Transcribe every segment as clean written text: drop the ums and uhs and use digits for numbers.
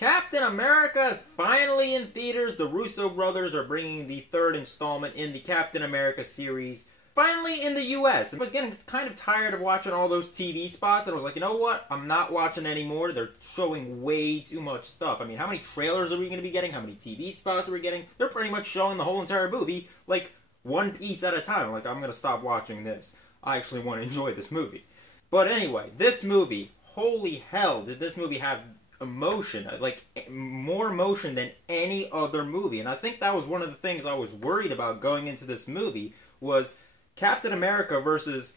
Captain America is finally in theaters. The Russo brothers are bringing the third installment in the Captain America series. Finally in the US. I was getting kind of tired of watching all those TV spots, and I was like, you know what? I'm not watching anymore. They're showing way too much stuff. I mean, how many trailers are we going to be getting? How many TV spots are we getting? They're pretty much showing the whole entire movie, like, one piece at a time. I'm like, I'm going to stop watching this. I actually want to enjoy this movie. But anyway, this movie, holy hell, did this movie have emotion, like more emotion than any other movie. And I think that was one of the things I was worried about going into this movie was Captain America versus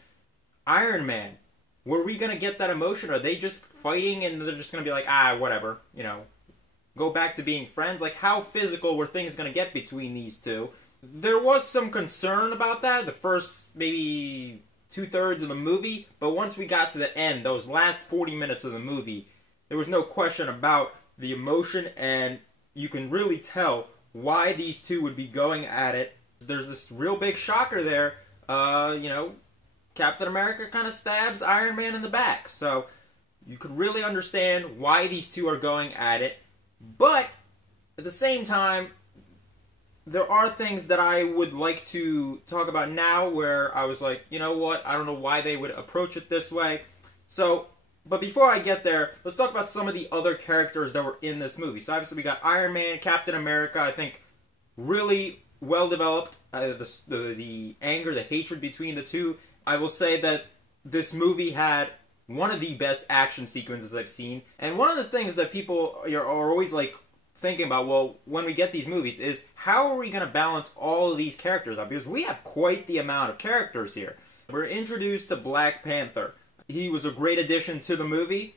Iron Man. Were we going to get that emotion? Are they just fighting and they're just going to be like, whatever, you know, go back to being friends? Like, how physical were things going to get between these two? There was some concern about that the first maybe 2/3 of the movie, but once we got to the end, those last 40 minutes of the movie, there was no question about the emotion, and you can really tell why these two would be going at it. There's this real big shocker there. You know, Captain America kind of stabs Iron Man in the back, so you could really understand why these two are going at it. But at the same time, there are things that I would like to talk about now where I was like, you know what, I don't know why they would approach it this way. So, but before I get there, let's talk about some of the other characters that were in this movie. So obviously we got Iron Man, Captain America, I think really well developed. The anger, the hatred between the two. I will say that this movie had one of the best action sequences I've seen. And one of the things that people are always like thinking about, well, when we get these movies, is how are we going to balance all of these characters up? Because we have quite the amount of characters here. We're introduced to Black Panther. He was a great addition to the movie.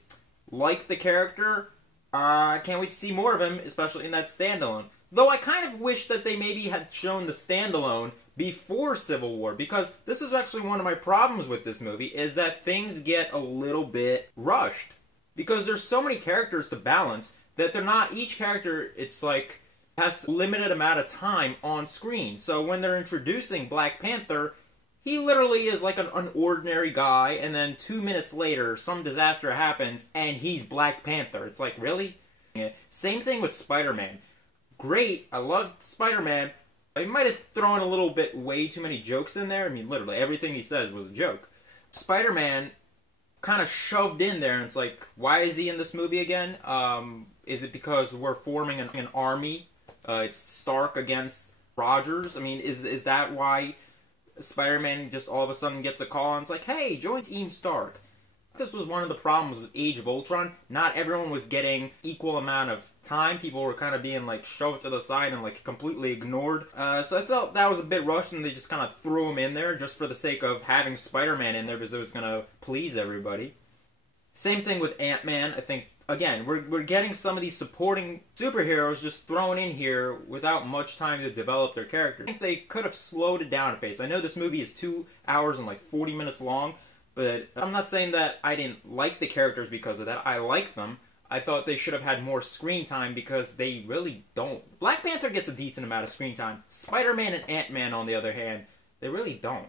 Like the character. I can't wait to see more of him, especially in that standalone. Though I kind of wish that they maybe had shown the standalone before Civil War, because this is actually one of my problems with this movie, is that things get a little bit rushed. Because there's so many characters to balance that they're not, each character, it's like, has a limited amount of time on screen. So when they're introducing Black Panther, he literally is like an ordinary guy, and then 2 minutes later, some disaster happens, and he's Black Panther. It's like, really? Yeah. Same thing with Spider-Man. Great, I loved Spider-Man. He might have thrown a little bit way too many jokes in there. I mean, literally, everything he says was a joke. Spider-Man kind of shoved in there, and it's like, why is he in this movie again? Is it because we're forming an army? It's Stark against Rogers? I mean, is that why Spider-Man just all of a sudden gets a call and it's like, hey, join Team Stark? This was one of the problems with Age of Ultron. Not everyone was getting equal amount of time. People were kind of being like shoved to the side and like completely ignored. So I felt that was a bit rushed, and they just kind of threw him in there just for the sake of having Spider-Man in there because it was going to please everybody. Same thing with Ant-Man. I think, again, we're getting some of these supporting superheroes just thrown in here without much time to develop their characters. I think they could have slowed it down a pace. I know this movie is 2 hours and like 40 minutes long, but I'm not saying that I didn't like the characters because of that. I like them. I thought they should have had more screen time because they really don't. Black Panther gets a decent amount of screen time. Spider-Man and Ant-Man, on the other hand, they really don't.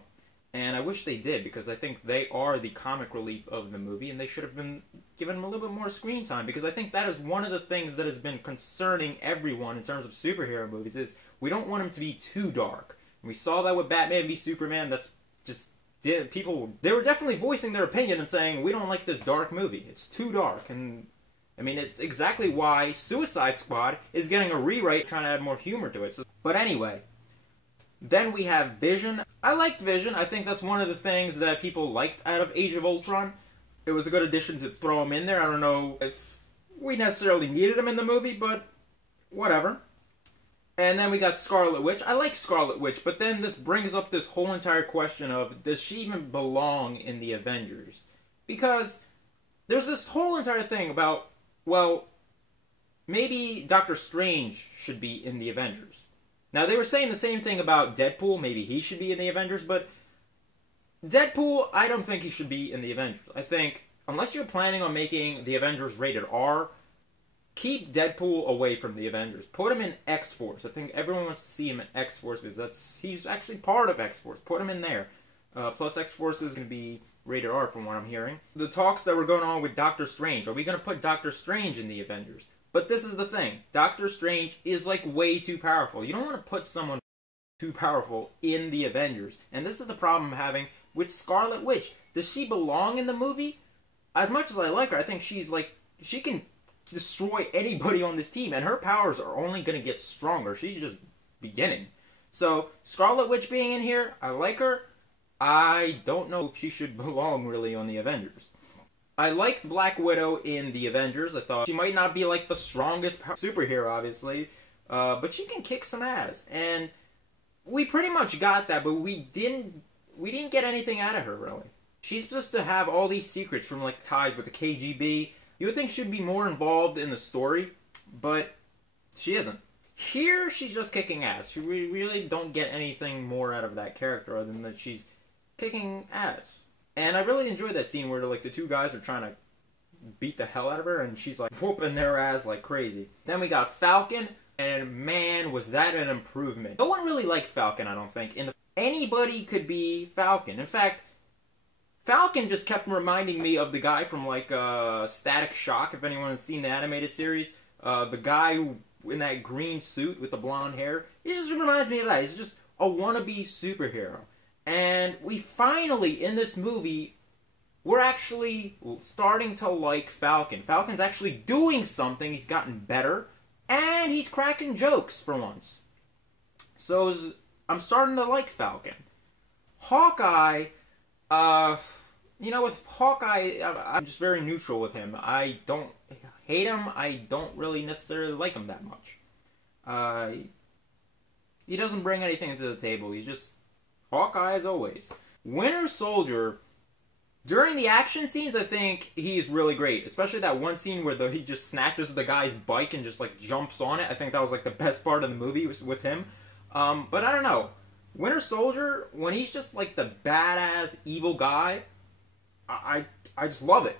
And I wish they did, because I think they are the comic relief of the movie, and they should have been given them a little bit more screen time, because I think that is one of the things that has been concerning everyone in terms of superhero movies, is we don't want them to be too dark. And we saw that with Batman v Superman. That's just... people, they were definitely voicing their opinion and saying, we don't like this dark movie. It's too dark. And, I mean, it's exactly why Suicide Squad is getting a rewrite trying to add more humor to it. So, but anyway, then we have Vision. I liked Vision. I think that's one of the things that people liked out of Age of Ultron. It was a good addition to throw him in there. I don't know if we necessarily needed him in the movie, but whatever. And then we got Scarlet Witch. I like Scarlet Witch, but then this brings up this whole entire question of, does she even belong in the Avengers? Because there's this whole entire thing about, well, maybe Doctor Strange should be in the Avengers. Now, they were saying the same thing about Deadpool. Maybe he should be in the Avengers, but Deadpool, I don't think he should be in the Avengers. I think, unless you're planning on making the Avengers rated R, keep Deadpool away from the Avengers. Put him in X-Force. I think everyone wants to see him in X-Force because he's actually part of X-Force. Put him in there. Plus, X-Force is going to be rated R from what I'm hearing. The talks that were going on with Doctor Strange. Are we going to put Doctor Strange in the Avengers? But this is the thing. Doctor Strange is like way too powerful. You don't want to put someone too powerful in the Avengers. And this is the problem I'm having with Scarlet Witch. Does she belong in the movie? As much as I like her, I think she's like, she can destroy anybody on this team, and her powers are only going to get stronger. She's just beginning. So, Scarlet Witch being in here, I like her. I don't know if she should belong really on the Avengers. I liked Black Widow in the Avengers. I thought she might not be like the strongest superhero, obviously, but she can kick some ass. And we pretty much got that, but we didn't get anything out of her, really. She's supposed to have all these secrets from, like, ties with the KGB. You would think she'd be more involved in the story, but she isn't. Here, she's just kicking ass. We really don't get anything more out of that character other than that she's kicking ass. And I really enjoyed that scene where, like, the two guys are trying to beat the hell out of her, and she's, like, whooping their ass like crazy. Then we got Falcon, and man, was that an improvement. No one really liked Falcon, I don't think. Anybody could be Falcon. In fact, Falcon just kept reminding me of the guy from, like, Static Shock, if anyone has seen the animated series. The guy who, in that green suit with the blonde hair. He just reminds me of that. He's just a wannabe superhero. And we finally, in this movie, we're actually starting to like Falcon. Falcon's actually doing something. He's gotten better. And he's cracking jokes for once. So, I'm starting to like Falcon. Hawkeye, you know, with Hawkeye, I'm just very neutral with him. I don't hate him. I don't really necessarily like him that much. He doesn't bring anything to the table. He's just Hawkeye as always. Winter Soldier, during the action scenes, I think he's really great. Especially that one scene where he just snatches the guy's bike and just, like, jumps on it. I think that was, like, the best part of the movie was with him. But I don't know. Winter Soldier, when he's just, like, the badass evil guy, I just love it.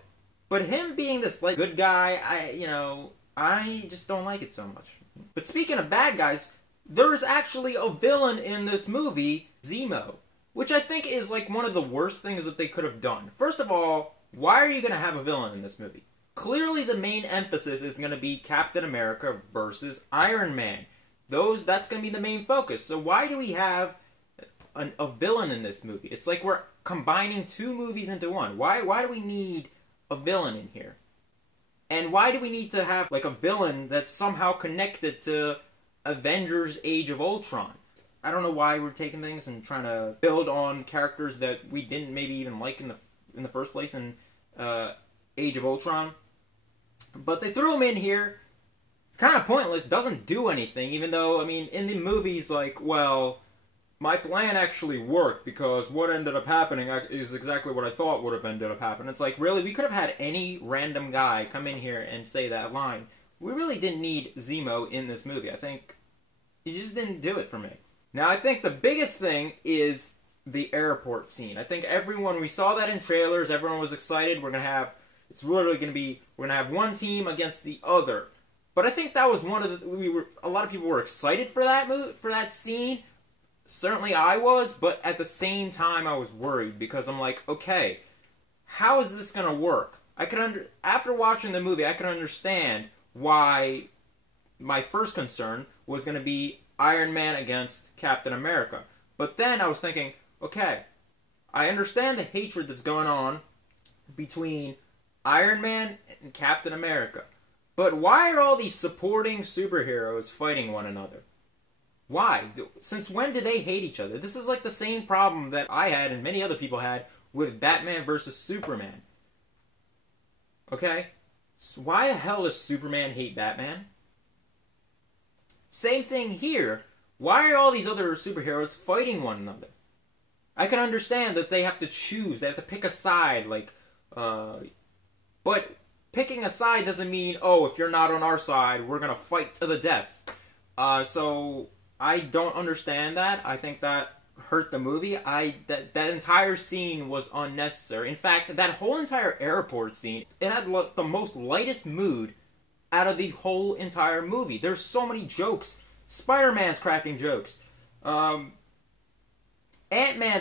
But him being this, like, good guy, I just don't like it so much. But speaking of bad guys, there's actually a villain in this movie, Zemo, which I think is, like, one of the worst things that they could have done. First of all, why are you going to have a villain in this movie? Clearly the main emphasis is going to be Captain America versus Iron Man. That's going to be the main focus. So why do we have a villain in this movie? It's like we're combining two movies into one. Why do we need a villain in here? And why do we need to have, like, a villain that's somehow connected to Avengers Age of Ultron? I don't know why we're taking things and trying to build on characters that we didn't maybe even like in the first place in Age of Ultron. But they threw him in here. It's kind of pointless. Doesn't do anything, even though, I mean, in the movies, like, well, my plan actually worked because what ended up happening is exactly what I thought would have ended up happening. It's like, really, we could have had any random guy come in here and say that line. We really didn't need Zemo in this movie. I think he just didn't do it for me. Now, I think the biggest thing is the airport scene. I think we saw that in trailers, everyone was excited. We're going to have one team against the other. But I think that was a lot of people were excited for that scene. Certainly I was, but at the same time I was worried because I'm like, okay, how is this going to work? After watching the movie, I could understand why my first concern was going to be Iron Man against Captain America. But then I was thinking, okay, I understand the hatred that's going on between Iron Man and Captain America. But why are all these supporting superheroes fighting one another? Why? Since when do they hate each other? This is like the same problem that I had and many other people had with Batman versus Superman. Okay? So why the hell does Superman hate Batman? Same thing here. Why are all these other superheroes fighting one another? I can understand that they have to choose. They have to pick a side. But picking a side doesn't mean, oh, if you're not on our side, we're going to fight to the death. So I don't understand that. I think that hurt the movie. That entire scene was unnecessary. In fact, that whole entire airport scene, it had the most lightest mood out of the whole entire movie. There's so many jokes. Spider-Man's cracking jokes. Ant-Man's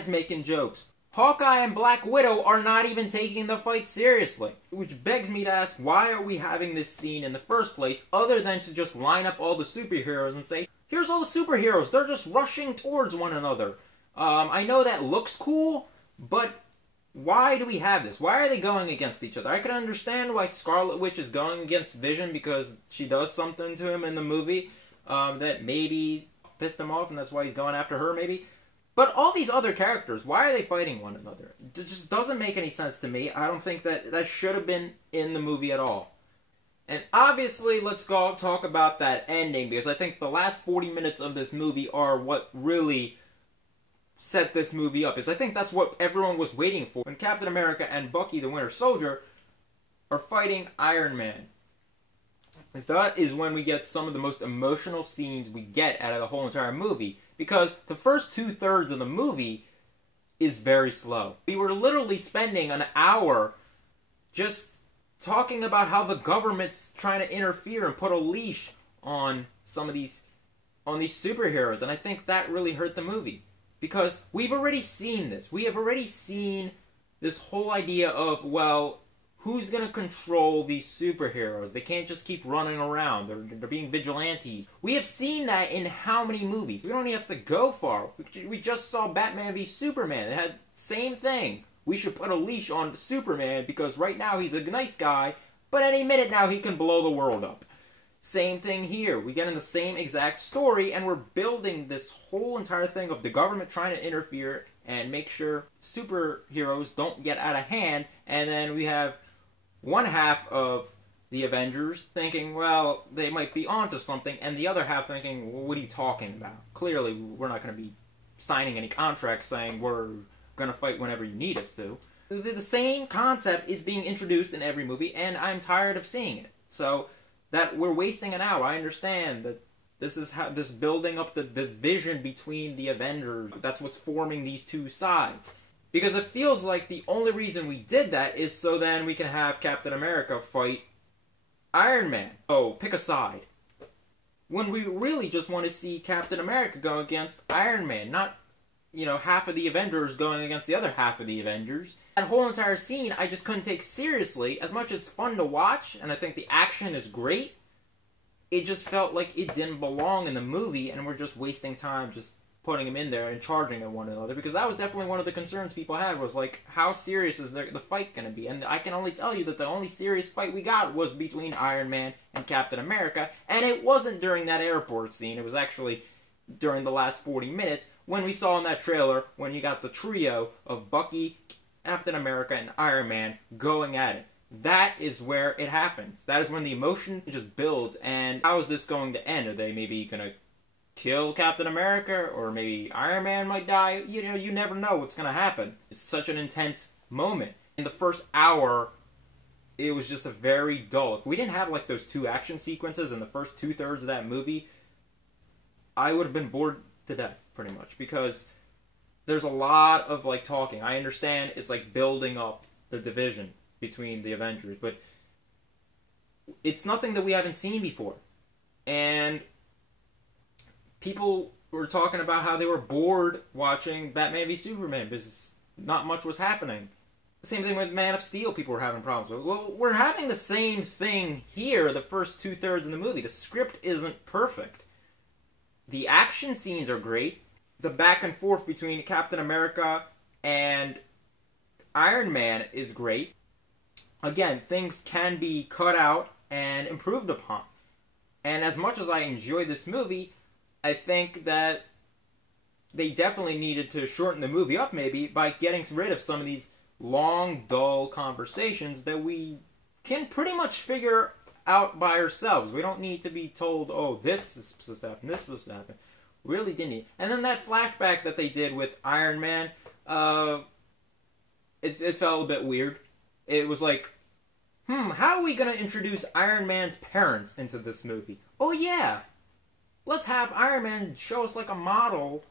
making jokes. Hawkeye and Black Widow are not even taking the fight seriously. Which begs me to ask, why are we having this scene in the first place, other than to just line up all the superheroes and say, here's all the superheroes, they're just rushing towards one another. I know that looks cool, but why do we have this? Why are they going against each other? I can understand why Scarlet Witch is going against Vision because she does something to him in the movie that maybe pissed him off, and that's why he's going after her, maybe. But all these other characters, why are they fighting one another? It just doesn't make any sense to me. I don't think that should have been in the movie at all. And obviously, let's go talk about that ending, because I think the last 40 minutes of this movie are what really set this movie up. I think that's what everyone was waiting for. When Captain America and Bucky the Winter Soldier are fighting Iron Man. That is when we get some of the most emotional scenes we get out of the whole entire movie. Because the first 2/3 of the movie is very slow. We were literally spending an hour just talking about how the government's trying to interfere and put a leash on some of these superheroes. And I think that really hurt the movie. Because we've already seen this. We have already seen this whole idea of, well, who's going to control these superheroes? They can't just keep running around. They're being vigilantes. We have seen that in how many movies? We don't even have to go far. We just saw Batman v Superman. It had the same thing. We should put a leash on Superman because right now he's a nice guy, but any minute now he can blow the world up. Same thing here. We get in the same exact story, and we're building this whole entire thing of the government trying to interfere and make sure superheroes don't get out of hand, and then we have one half of the Avengers thinking, well, they might be onto something, and the other half thinking, well, what are you talking about? Clearly, we're not going to be signing any contracts saying we're going to fight whenever you need us to. The same concept is being introduced in every movie, and I'm tired of seeing it. So that we're wasting an hour. I understand that this is how this building up the division between the Avengers. That's what's forming these two sides. Because it feels like the only reason we did that is so then we can have Captain America fight Iron Man. Oh, pick a side. When we really just want to see Captain America go against Iron Man, not, half of the Avengers going against the other half of the Avengers. That whole entire scene I just couldn't take seriously. As much as it's fun to watch, and I think the action is great, it just felt like it didn't belong in the movie, and we're just wasting time just putting them in there and charging at one another, because that was definitely one of the concerns people had, was like, how serious is the fight going to be? And I can only tell you that the only serious fight we got was between Iron Man and Captain America, and it wasn't during that airport scene. It was actually during the last 40 minutes when we saw in that trailer when you got the trio of Bucky, Captain America, and Iron Man going at it. That is where it happens. That is when the emotion just builds, and how is this going to end? Are they maybe going to kill Captain America, or maybe Iron Man might die? You never know what's going to happen. It's such an intense moment. In the first hour, it was just a very dull. If we didn't have like those two action sequences in the first 2/3 of that movie, I would have been bored to death, pretty much, because there's a lot of like talking. I understand it's like building up the division between the Avengers, but it's nothing that we haven't seen before. And people were talking about how they were bored watching Batman v Superman because not much was happening. The same thing with Man of Steel, people were having problems with. Well, we're having the same thing here the first 2/3 of the movie. The script isn't perfect. The action scenes are great. The back and forth between Captain America and Iron Man is great. Again, things can be cut out and improved upon. And as much as I enjoy this movie, I think that they definitely needed to shorten the movie up maybe by getting rid of some of these long, dull conversations that we can pretty much figure out by ourselves. We don't need to be told, oh, this is supposed to happen, this is supposed to happen. Really didn't need. And then that flashback that they did with Iron Man, it felt a bit weird. It was like, how are we going to introduce Iron Man's parents into this movie? Oh yeah, let's have Iron Man show us like a model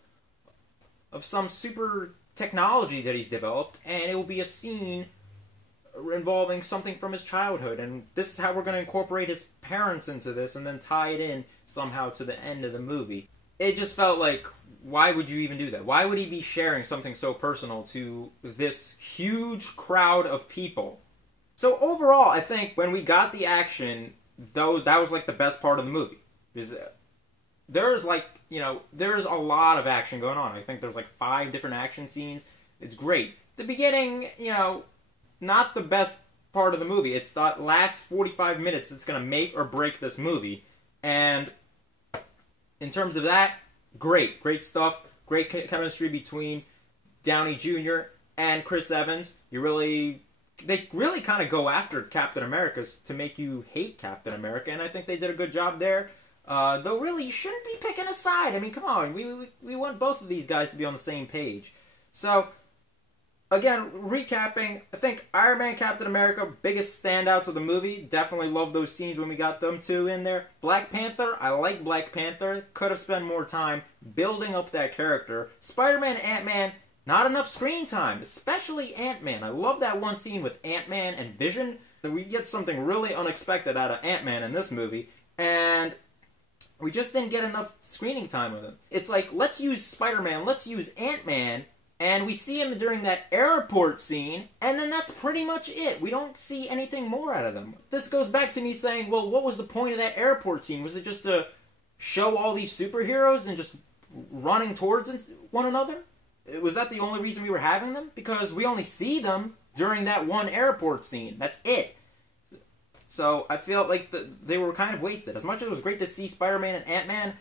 of some super technology that he's developed, and it will be a scene involving something from his childhood, and this is how we're going to incorporate his parents into this and then tie it in somehow to the end of the movie. It just felt like why would you even do that? Why would he be sharing something so personal to this huge crowd of people? So overall, I think when we got the action, though, that was like the best part of the movie. There's like, there's a lot of action going on. I think there's like 5 different action scenes. It's great. The beginning, not the best part of the movie. It's the last 45 minutes that's going to make or break this movie. And in terms of that, great stuff. Great chemistry between Downey Jr. and Chris Evans. They really kind of go after Captain America to make you hate Captain America, and I think they did a good job there. Though really, you shouldn't be picking a side. I mean, come on. We want both of these guys to be on the same page. So, again, recapping, I think Iron Man, Captain America, biggest standouts of the movie. Definitely love those scenes when we got them two in there. Black Panther, I like Black Panther. Could have spent more time building up that character. Spider-Man, Ant-Man, not enough screen time, especially Ant-Man. I love that one scene with Ant-Man and Vision. We get something really unexpected out of Ant-Man in this movie, and we just didn't get enough screening time with him. It's like, let's use Spider-Man, let's use Ant-Man, and we see him during that airport scene, and then that's pretty much it. We don't see anything more out of them. This goes back to me saying, well, what was the point of that airport scene? Was it just to show all these superheroes and just running towards one another? Was that the only reason we were having them? Because we only see them during that one airport scene. That's it. So I feel like they were kind of wasted. As much as it was great to see Spider-Man and Ant-Man,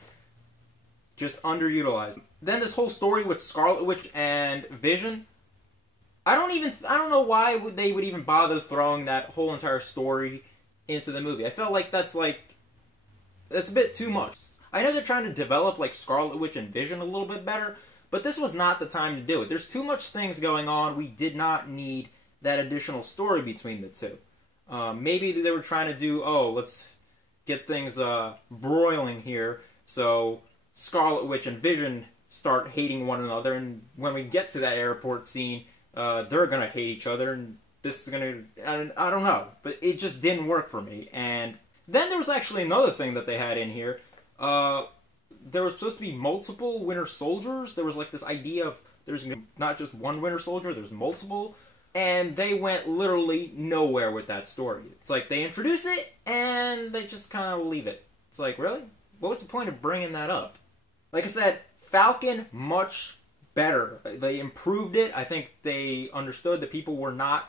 just underutilized. Then this whole story with Scarlet Witch and Vision, I don't know why they would even bother throwing that whole entire story into the movie. I felt like that's a bit too much. I know they're trying to develop like Scarlet Witch and Vision a little bit better, but this was not the time to do it. There's too much things going on. We did not need that additional story between the two. Maybe they were trying to do, let's get things broiling here, so Scarlet Witch and Vision start hating one another, and when we get to that airport scene, they're going to hate each other, and this is going to... I don't know, but it just didn't work for me. And then there was actually another thing that they had in here. There was supposed to be multiple Winter Soldiers. There was like this idea of there's not just one Winter Soldier, there's multiple. And they went literally nowhere with that story. It's like they introduce it, and they just kind of leave it. It's like, really? What was the point of bringing that up? Like I said, Falcon, much better. They improved it. I think they understood that people were not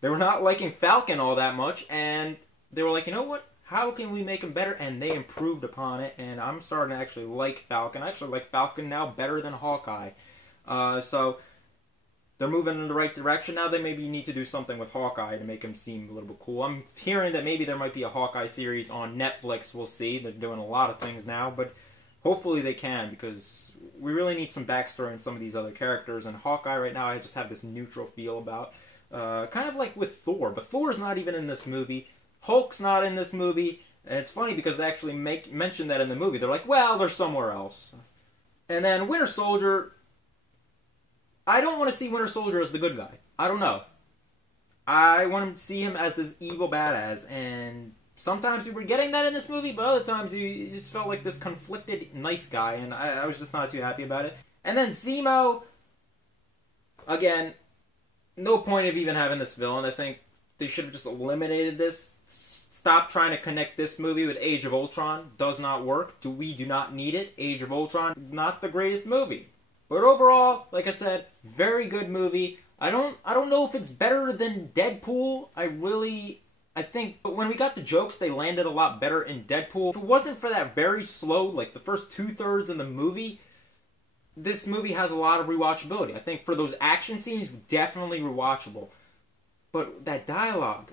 liking Falcon all that much, and they were like, you know what? How can we make him better? And they improved upon it, and I'm starting to actually like Falcon. I actually like Falcon now better than Hawkeye. So they're moving in the right direction now. They maybe need to do something with Hawkeye to make him seem a little bit cool. I'm hearing that maybe there might be a Hawkeye series on Netflix. We'll see. They're doing a lot of things now, but hopefully they can, because we really need some backstory in some of these other characters. And Hawkeye right now, I just have this neutral feel about. Kind of like with Thor, but Thor's not even in this movie. Hulk's not in this movie. And it's funny because they actually mention that in the movie. They're like, well, they're somewhere else. And then Winter Soldier, I don't want to see Winter Soldier as the good guy. I don't know. I want to see him as this evil badass, and sometimes we were getting that in this movie, but other times he just felt like this conflicted nice guy, and I was just not too happy about it. And then Zemo, again, no point of even having this villain. I think they should have just eliminated this. Stop trying to connect this movie with Age of Ultron. Does not work. We do not need it. Age of Ultron, not the greatest movie. But overall, like I said, very good movie. I don't know if it's better than Deadpool. I think when we got the jokes, they landed a lot better in Deadpool. If it wasn't for that very slow, like the first 2/3 of the movie, this movie has a lot of rewatchability. I think for those action scenes, definitely rewatchable. But that dialogue,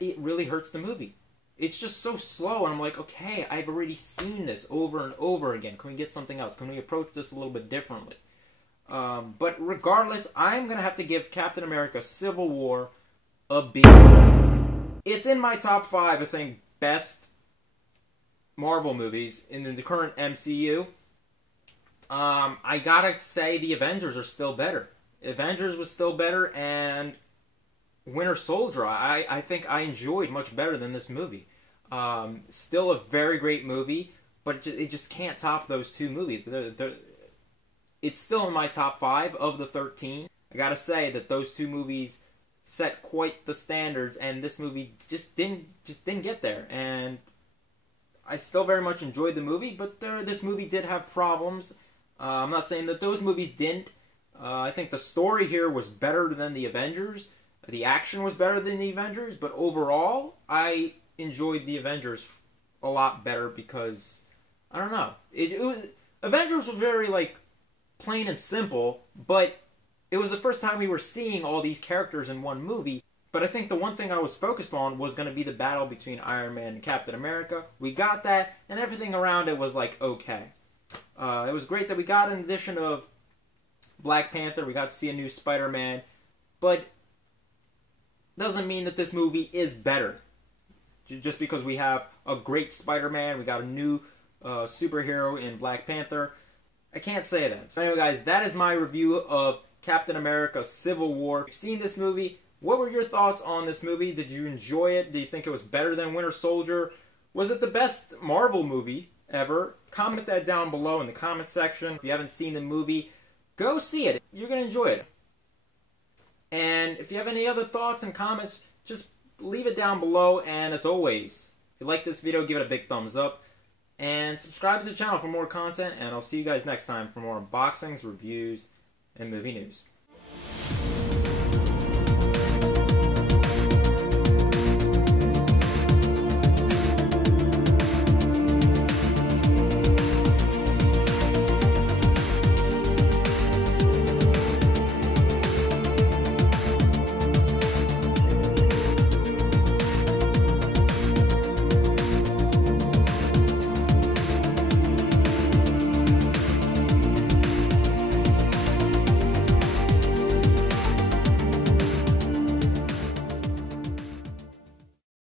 it really hurts the movie. It's just so slow, and I'm like, okay, I've already seen this over and over again. Can we get something else? Can we approach this a little bit differently? But regardless, I'm going to have to give Captain America Civil War a B. It's in my top 5, I think, best Marvel movies in the current MCU. I gotta say the Avengers are still better. Avengers was still better, and Winter Soldier, I think I enjoyed much better than this movie. Still a very great movie, but it just can't top those two movies. it's still in my top 5 of the 13. I gotta say that those two movies set quite the standards, and this movie just didn't get there. And I still very much enjoyed the movie, but this movie did have problems. I'm not saying that those movies didn't. I think the story here was better than the Avengers. The action was better than the Avengers, but overall, I enjoyed the Avengers a lot better because, I don't know, it was, Avengers was very, like, plain and simple, but it was the first time we were seeing all these characters in one movie. But I think the one thing I was focused on was going to be the battle between Iron Man and Captain America. We got that, and everything around it was like, okay. It was great that we got an addition of Black Panther. We got to see a new Spider-Man. But doesn't mean that this movie is better. Just because we have a great Spider-Man, we got a new superhero in Black Panther. I can't say that. So anyway, guys, that is my review of Captain America Civil War. If you've seen this movie, what were your thoughts on this movie? Did you enjoy it? Do you think it was better than Winter Soldier? Was it the best Marvel movie ever? Comment that down below in the comment section. If you haven't seen the movie, go see it. You're going to enjoy it. And if you have any other thoughts and comments, just leave it down below. And as always, if you like this video, give it a big thumbs up. And subscribe to the channel for more content. And I'll see you guys next time for more unboxings, reviews, and movie news.